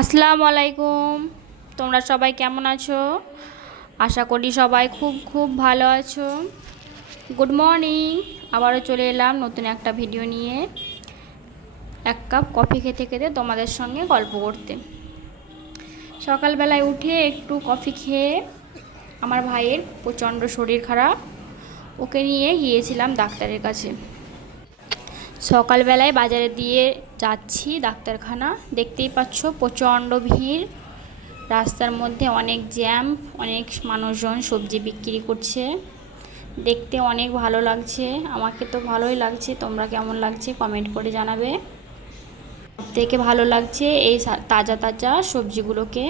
আসসালামু আলাইকুম। তোমরা সবাই কেমন আছো? আশা করি সবাই খুব খুব ভালো আছো। গুড মর্নিং আবারও চলে এলাম নতুন একটা ভিডিও নিয়ে। এক কাপ কফি খেতে খেতে তোমাদের সঙ্গে গল্প করতে। সকালবেলায় উঠে একটু কফি খেয়ে আমার ভাইয়ের প্রচণ্ড শরীর খারাপ। ওকে নিয়ে গিয়েছিলাম ডাক্তারের কাছে। সকালবেলায় বাজারে দিয়ে যাচ্ছি ডাক্তারখানা। দেখতেই পাচ্ছ প্রচণ্ড ভিড়। রাস্তার মধ্যে অনেক জ্যাম, অনেক মানুষজন সবজি বিক্রি করছে। দেখতে অনেক ভালো লাগছে। আমাকে তো ভালোই লাগছে। তোমরা কেমন লাগছে কমেন্ট করে জানাবে। থেকে ভালো লাগছে এই তাজা তাজা সবজিগুলোকে।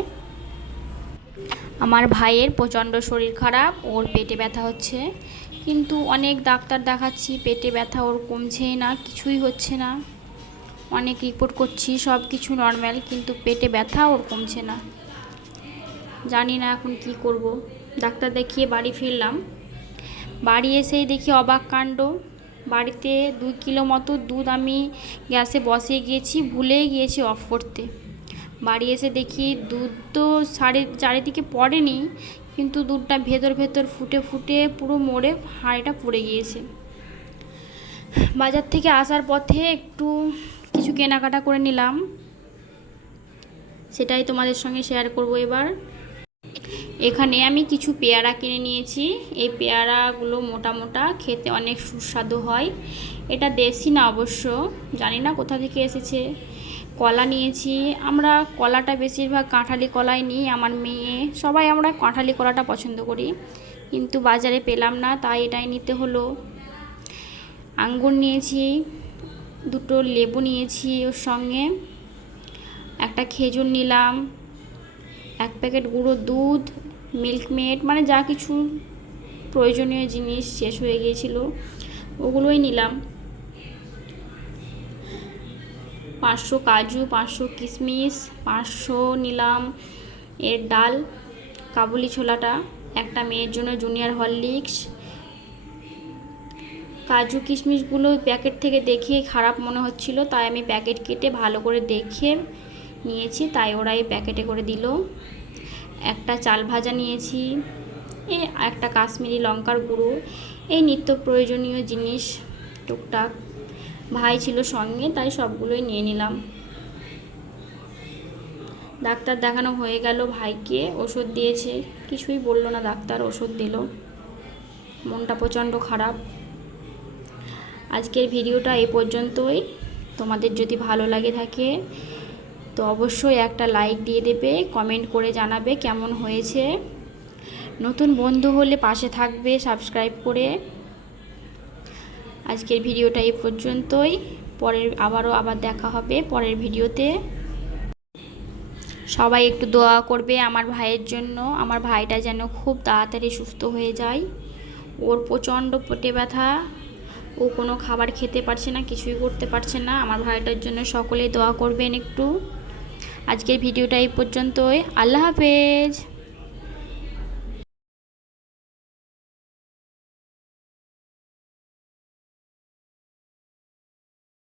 আমার ভাইয়ের প্রচণ্ড শরীর খারাপ, ওর পেটে ব্যথা হচ্ছে। কিন্তু অনেক ডাক্তার দেখাচ্ছি, পেটে ব্যথা ওর কমছেই না, কিছুই হচ্ছে না। অনেক রিপোর্ট করছি সব কিছু নর্মাল কিন্তু পেটে ব্যথা ওর কমছে না। জানি না এখন কি করব। ডাক্তার দেখিয়ে বাড়ি ফিরলাম। বাড়ি এসেই দেখি অবাক কাণ্ড। বাড়িতে দুই কিলো মতো দুধ আমি গ্যাসে বসিয়ে গিয়েছি, ভুলেই গিয়েছি অফ করতে। বাড়ি এসে দেখি দুধ তো সাড়ে, চারিদিকে পড়েনি কিন্তু দুধটা ভেতর ভেতর ফুটে ফুটে পুরো মোড়ে হাঁড়িটা পড়ে গিয়েছে। বাজার থেকে আসার পথে একটু কিছু কেনাকাটা করে নিলাম। সেটাই তোমাদের সঙ্গে শেয়ার করব এবার। এখানে আমি কিছু পেয়ারা কিনে নিয়েছি। এই পেয়ারাগুলো মোটা মোটা, খেতে অনেক সুস্বাদু হয়। এটা দেশি না অবশ্য, জানি না কোথা থেকে এসেছে। কলা নিয়েছি। আমরা কলাটা বেশিরভাগ কাঁঠালি কলাই নিই, আমার মেয়ে। সবাই আমরা কাঁঠালি কলাটা পছন্দ করি, কিন্তু বাজারে পেলাম না, তাই এটাই নিতে হলো। আঙ্গুর নিয়েছি, দুটো লেবু নিয়েছি ওর সঙ্গে, একটা খেজুর নিলাম, এক প্যাকেট গুঁড়ো দুধ মিল্কমেড মানে যা কিছু প্রয়োজনীয় জিনিস শেষ হয়ে গিয়েছিল, ওগুলোই নিলাম। পাঁচশো কাজু, পাঁচশো কিশমিশ, পাঁচশো নিলাম এর ডাল, কাবুলি ছোলাটা, একটা মেয়ের জন্য জুনিয়র হরলিক্স। কাজু কিশমিশগুলো প্যাকেট থেকে দেখে খারাপ মনে হচ্ছিল, তাই আমি প্যাকেট কেটে ভালো করে দেখে নিয়েছি, তাই ওরা এই প্যাকেটে করে দিল। একটা চাল ভাজা নিয়েছি, এ একটা কাশ্মীরি লঙ্কার গুঁড়ো, এই নিত্য প্রয়োজনীয় জিনিস, টুকটাক। ভাই ছিল সঙ্গে, তাই সবগুলোই নিয়ে নিলাম। ডাক্তার দেখানো হয়ে গেল ভাইকে, ওষুধ দিয়েছে। কিছুই বলল না, ডাক্তার ওষুধ দিল। মনটা প্রচণ্ড খারাপ। আজকের ভিডিওটা এই পর্যন্তই। তোমাদের যদি ভালো লাগে থাকে, তো অবশ্যই একটা লাইক দিয়ে দেবে, কমেন্ট করে জানাবে কেমন হয়েছে। নতুন বন্ধু হলে পাশে থাকবে, সাবস্ক্রাইব করে। আজকের ভিডিওটা এই পর্যন্তই। পরের আবারও আবার দেখা হবে পরের ভিডিওতে। সবাই একটু দোয়া করবে আমার ভাইয়ের জন্য। আমার ভাইটা যেন খুব তাড়াতাড়ি সুস্থ হয়ে যায়। ওর প্রচণ্ড পেটে ব্যথা। ও কোনো খাবার খেতে পারছে না, কিছুই করতে পারছে না। আমার ভাইটার জন্য সকলেই দোয়া করবেন একটু। আজকের ভিডিওটা এই পর্যন্তই। আল্লাহ হাফেজ।